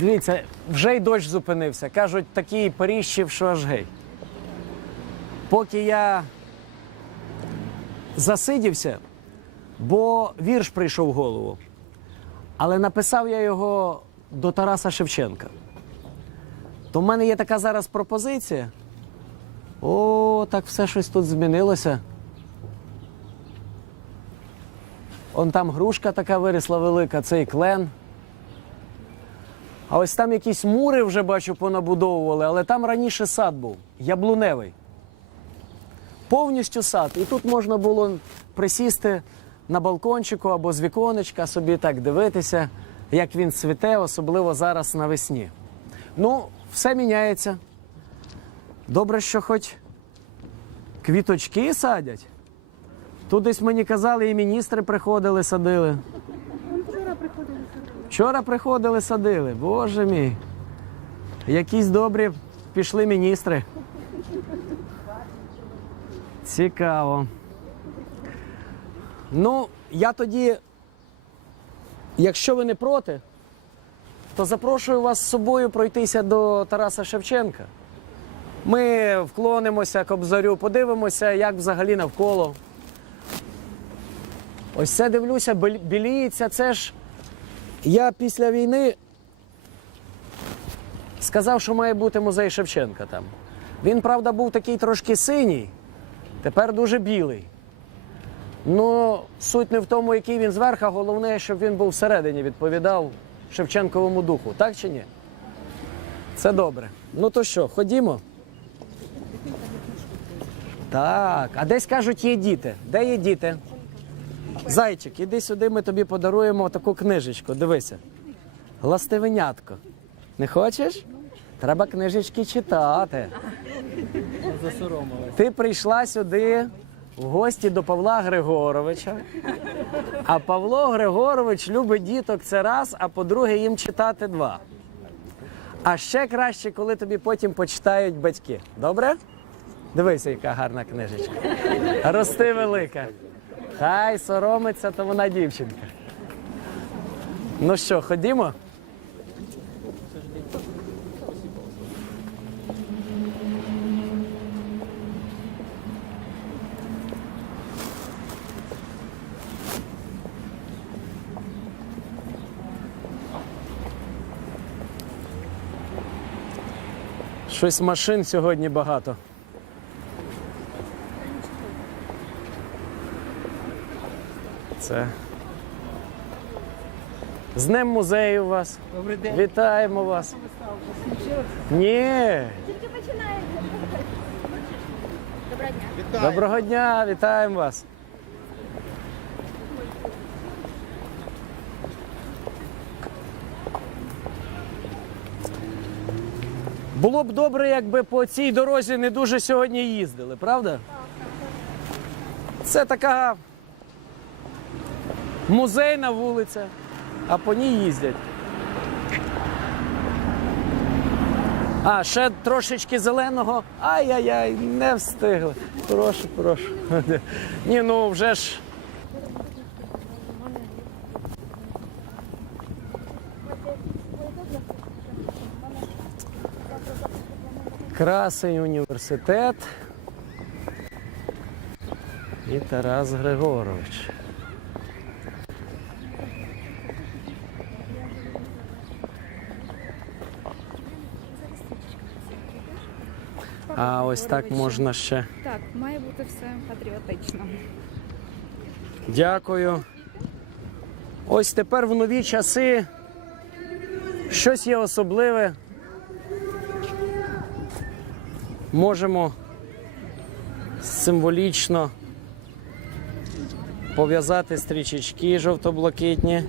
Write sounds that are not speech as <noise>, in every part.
Дивіться, вже й дощ зупинився. Кажуть, такий поріщив, що аж гей. Поки я засидівся, бо вірш прийшов в голову. Але написав я його до Тараса Шевченка. То в мене є така зараз пропозиція. О, так все щось тут змінилося. Он там грушка така вирісла велика, цей клен. А ось там якісь мури вже бачу понабудовували, але там раніше сад був, яблуневий. Повністю сад. І тут можна було присісти на балкончику або з віконечка, собі так дивитися, як він цвіте, особливо зараз навесні. Ну, все міняється. Добре, що хоч квіточки садять. Тут десь мені казали, і міністри приходили, садили. Вчора приходили, садили. Боже мій. Якісь добрі пішли міністри. Цікаво. Ну, я тоді, якщо ви не проти, то запрошую вас з собою пройтися до Тараса Шевченка. Ми вклонимося кобзарю, подивимося, як взагалі навколо. Ось це дивлюся, біліється. Це ж я після війни сказав, що має бути музей Шевченка там. Він, правда, був такий трошки синій, тепер дуже білий. Ну, суть не в тому, який він зверху, головне, щоб він був всередині, відповідав Шевченковому духу, так чи ні? Це добре. Ну то що, ходімо? Так, а десь кажуть, є діти. Де є діти? Зайчик, іди сюди, ми тобі подаруємо таку книжечку. Дивися. Ластивенятко. Не хочеш? Треба книжечки читати. Ти прийшла сюди в гості до Павла Григоровича. А Павло Григорович любить діток це раз, а по-друге, їм читати два. А ще краще, коли тобі потім почитають батьки. Добре? Дивися, яка гарна книжечка. Рости велика. Хай соромиться, то вона дівчинка. Ну що, ходімо? Щось машин сьогодні багато. Це. З Днем музею вас. Добрий день. Вітаємо вас. Ні. Тільки починається. Доброго дня. Вітаю. Доброго дня, вітаємо вас. Було б добре, якби по цій дорозі не дуже сьогодні їздили, правда? Це така музейна вулиця, а по ній їздять. А, ще трошечки зеленого. Ай-яй-яй, не встигли. Прошу, прошу. <laughs> Ні, ну вже ж. Красень університет. І Тарас Григорович. А ось так можна ще. Так, має бути все патріотично. Дякую. Ось тепер в нові часи щось є особливе. Можемо символічно пов'язати стрічечки жовто-блакитні.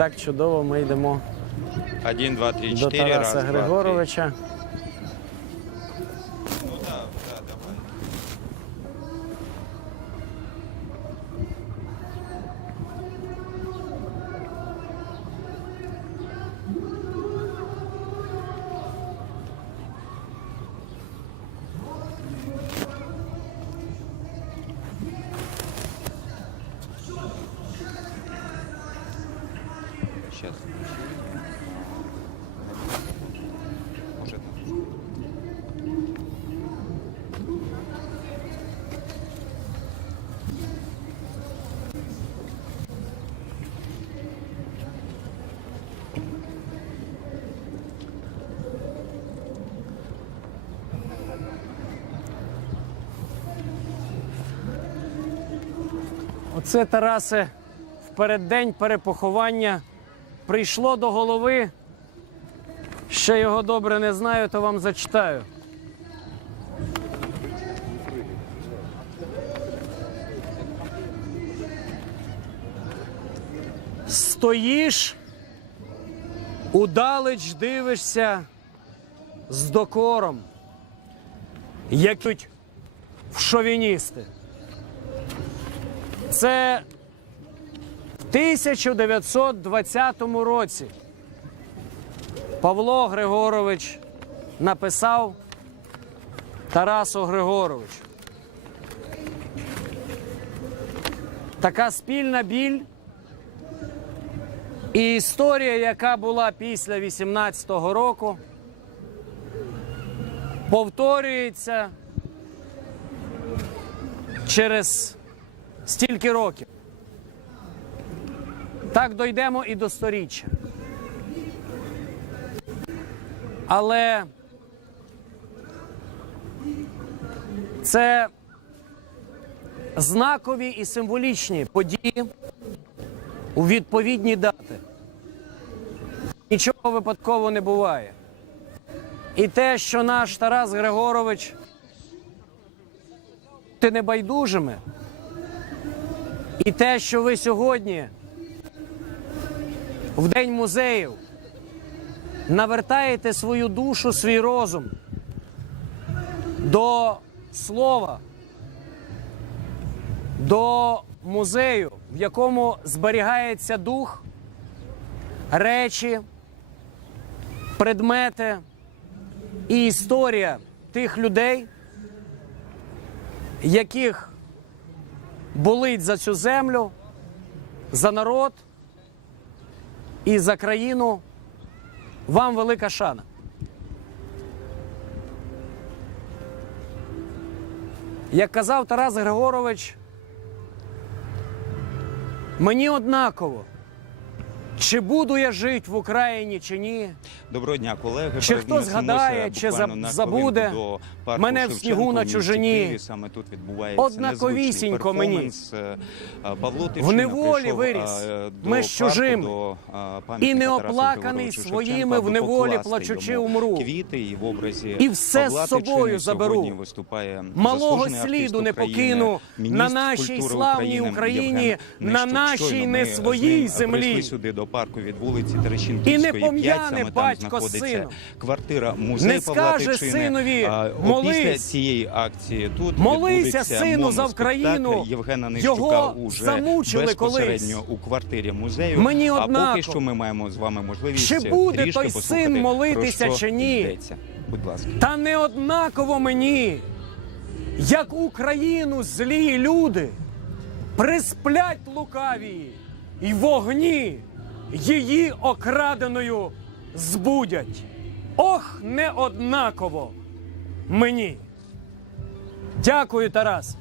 Так чудово ми йдемо Один, два, три, до. Тараса раз, два, три. Григоровича. Сейчас. Может, Оце Тарасе в переддень перепоховання прийшло до голови. Ще його добре не знаю, то вам зачитаю. Стоїш, удалеч дивишся з докором, як в шовіністи. Це 1920 році Павло Григорович написав Тарасу Григоровичу. Така спільна біль і історія, яка була після 18-го року, повторюється через стільки років. Так дійдемо і до сторіччя. Але це знакові і символічні події у відповідні дати. Нічого випадково не буває. І те, що наш Тарас Григорович ти небайдужими, і те, що ви сьогодні, в День музеїв, навертаєте свою душу, свій розум до слова, до музею, в якому зберігається дух, речі, предмети і історія тих людей, яких болить за цю землю, за народ і за країну. Вам велика шана. Як казав Тарас Григорович, мені однаково, чи буду я жити в Україні, чи ні. Доброго дня, колеги. Чи хто згадає, чи забуде мене в снігу на чужині? Саме тут відбувається Однаковісінько мені. Е, Павло В неволі виріс. е, Ми з е, І неоплаканий своїми в неволі плачучи умру. Квіти і в образі І все з собою заберу. виступає Малого сліду не покину на нашій славній Україні, на нашій не своїй землі. сюди до парку від вулиці І Терещенківської, не 5, пом'яне саме там батько знаходиться сину. квартира музею Не Павла скаже Тичини. синові, А, молись. Після цієї акції тут Молися, сину, за Україну. Євгена Нищука уже замучили безпосередньо колись. у квартирі музею. Мені а поки що ми маємо з вами можливість Чи буде той син про молитися що чи ні? йдеться. Будь ласка. Та не однаково мені, як Україну злі люди присплять лукаві і вогні її окраденою збудять. Ох, не однаково мені. Дякую, Тарас.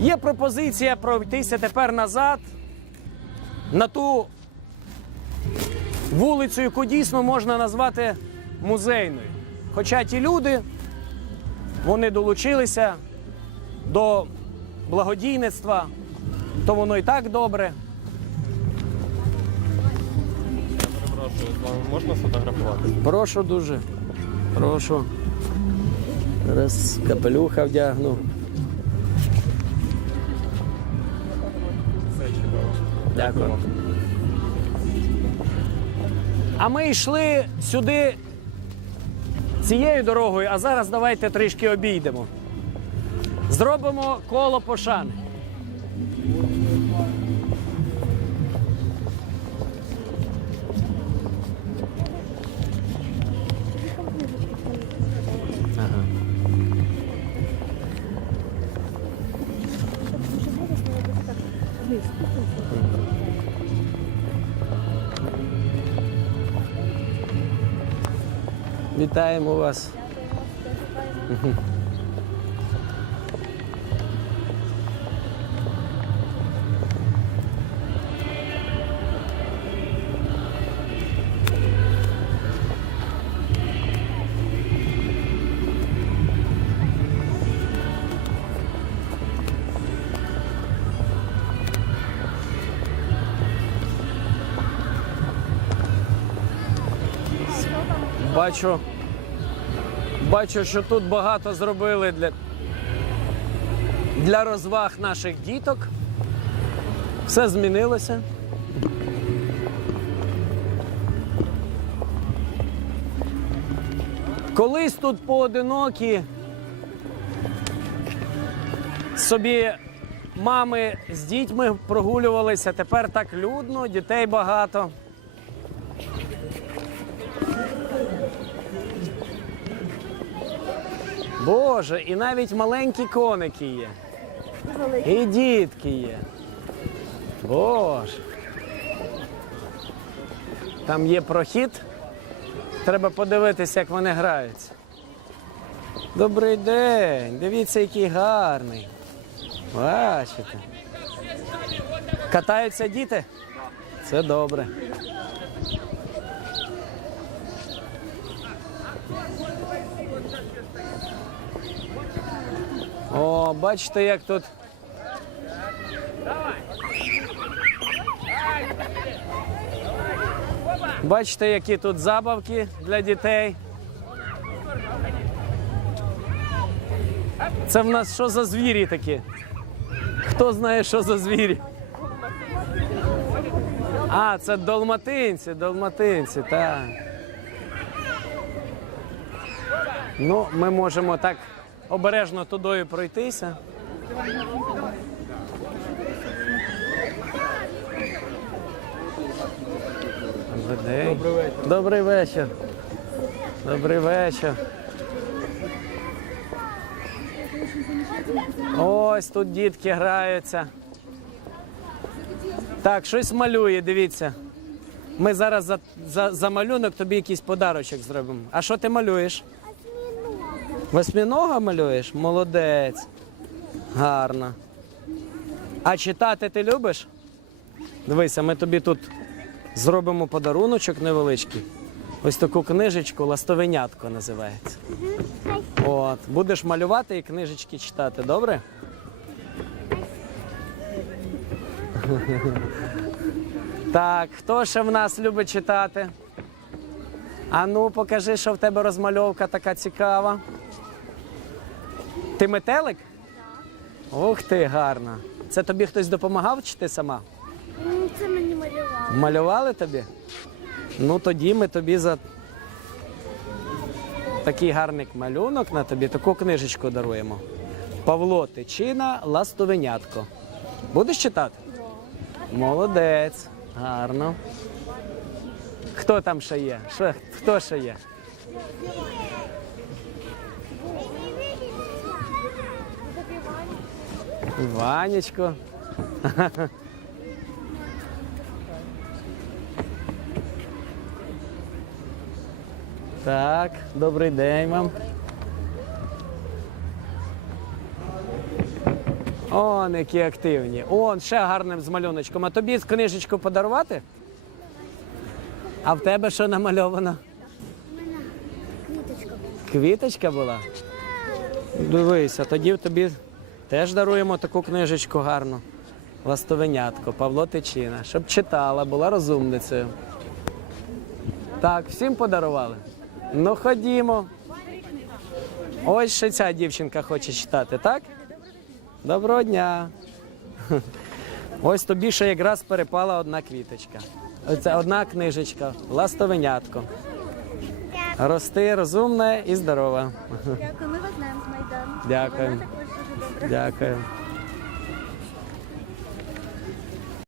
Є пропозиція пройтися тепер назад на ту вулицю, яку дійсно можна назвати музейною. Хоча ті люди вони долучилися до благодійництва, то воно і так добре. Перепрошую, з вами можна сфотографувати? Прошу дуже. Прошу. Зараз капелюха вдягну. Все чудово. Дякую. А ми йшли сюди цією дорогою, а зараз давайте трішки обійдемо. Зробимо коло пошани. Вітаємо вас. Бачу, бачу, що тут багато зробили для, для розваг наших діток. Все змінилося. Колись тут поодинокі собі мами з дітьми прогулювалися, тепер так людно, дітей багато. Боже, і навіть маленькі коники є. І дітки є. Боже. Там є прохід. Треба подивитися, як вони граються. Добрий день. Дивіться, який гарний. Бачите. Катаються діти? Це добре. О, бачите, як тут. Бачите, які тут забавки для дітей. Це в нас що за звірі такі? Хто знає, що за звірі? А, це долматинці, долматинці, так. Ну, ми можемо так обережно тудою пройтися. Добрий день. Добрий вечір. Добрий вечір. Ось тут дітки граються. Так, щось малює, дивіться. Ми зараз за, за, за малюнок тобі якийсь подарочок зробимо. А що ти малюєш? Восьмінога малюєш? Молодець. Гарно. А читати ти любиш? Дивися, ми тобі тут зробимо подаруночок невеличкий. Ось таку книжечку Ластовенятко називається. От. Будеш малювати і книжечки читати, добре? Так, хто ще в нас любить читати? А ну, покажи, що в тебе розмальовка така цікава. Ти метелик? Ух ти, гарна. Це тобі хтось допомагав чи ти сама? Це мені малювали. Малювали тобі? Ну тоді ми тобі за такий гарний малюнок на тобі таку книжечку даруємо. Павло Тичина, Ластовенятко. Будеш читати? Молодець. Гарно. Хто там ще є? Хто ще є? Ванечко. Так, добрий день вам. Он, які активні. Он, ще гарним з малюночком. А тобі книжечку подарувати? А в тебе що намальовано? Квіточка. Квіточка була? Дивися, тоді тобі теж даруємо таку книжечку гарну. Ластовенятко, Павло Тичина, щоб читала, була розумницею. Так, всім подарували? Ну ходімо. Ось ще ця дівчинка хоче читати, так? Доброго дня. Ось тобі ще якраз перепала одна квіточка. Оце одна книжечка, ластовенятко. Рости розумна і здорова. Дякую, ми вас знаємо з Майдану. Дякую. Дякую.